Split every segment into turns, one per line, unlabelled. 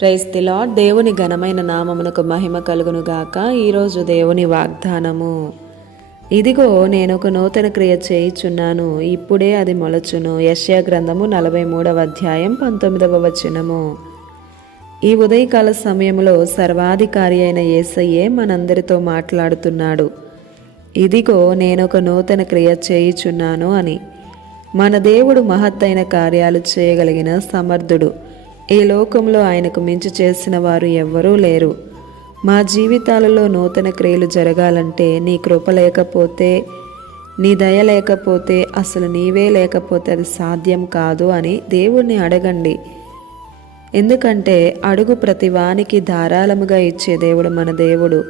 Praise the lord దేవుని ఘనమైన నామమునకు మహిమ కలుగును గాక ఈరోజు దేవుని వాగ్దానము. ఇదిగో నేను ఒక నూతన క్రియ చేయుచున్నాను. ఇప్పుడే అది మొలచును. యశ్యా గ్రంథము నలభై మూడవ అధ్యాయం పంతొమ్మిదవ వచనము. ఈ ఉదయకాల సమయంలో సర్వాధికారి అయిన యేసయ్యే మనందరితో మాట్లాడుతున్నాడు. ఇదిగో నేను ఒక నూతన క్రియ చేయుచున్నాను అని. మన దేవుడు మహత్తైన కార్యాలు చేయగలిగిన సమర్థుడు. ఈ లోకంలో ఆయనకు మించి చేసిన వారు ఎవ్వరూ లేరు. మా జీవితాలలో నూతన క్రియలు జరగాలంటే నీ కృప లేకపోతే నీ దయ లేకపోతే అసలు నీవే లేకపోతే అది సాధ్యం కాదు అని దేవుణ్ణి అడగండి. ఎందుకంటే అడుగు ప్రతి వానికి ధారాళముగా ఇచ్చే దేవుడు మన దేవుడు.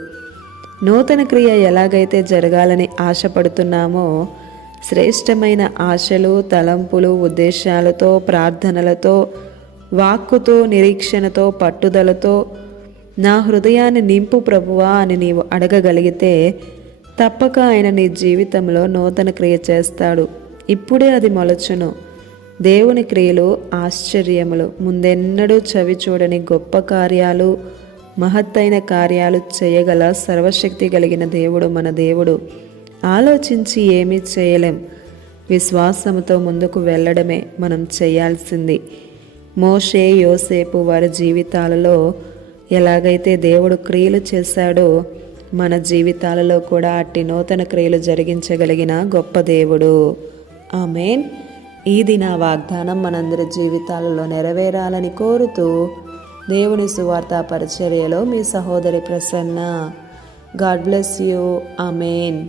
నూతన క్రియ ఎలాగైతే జరగాలని ఆశపడుతున్నామో శ్రేష్టమైన ఆశలు తలంపులు ఉద్దేశాలతో ప్రార్థనలతో వాక్కుతో నిరీక్షణతో పట్టుదలతో నా హృదయాన్ని నింపు ప్రభువా అని నీవు అడగగలిగితే తప్పక ఆయన నీ జీవితంలో నూతన క్రియ చేస్తాడు. ఇప్పుడే అది మొలచును. దేవుని క్రియలు ఆశ్చర్యములు. ముందెన్నడూ చవి చూడని గొప్ప కార్యాలు మహత్తైన కార్యాలు చేయగల సర్వశక్తి కలిగిన దేవుడు మన దేవుడు. ఆలోచించి ఏమీ చేయలేం. విశ్వాసముతో ముందుకు వెళ్ళడమే మనం చేయాల్సింది. మోషే యోసేపు వారి జీవితాలలో ఎలాగైతే దేవుడు క్రియలు చేశాడో మన జీవితాలలో కూడా అట్టి నూతన క్రియలు జరిగించగలిగిన గొప్ప దేవుడు. ఆమెన్. ఇది నా వాగ్దానం మనందరి జీవితాలలో నెరవేరాలని కోరుతూ దేవుని సువార్త పరిచర్యలో మీ సహోదరి Prasanna. God bless you. Amen.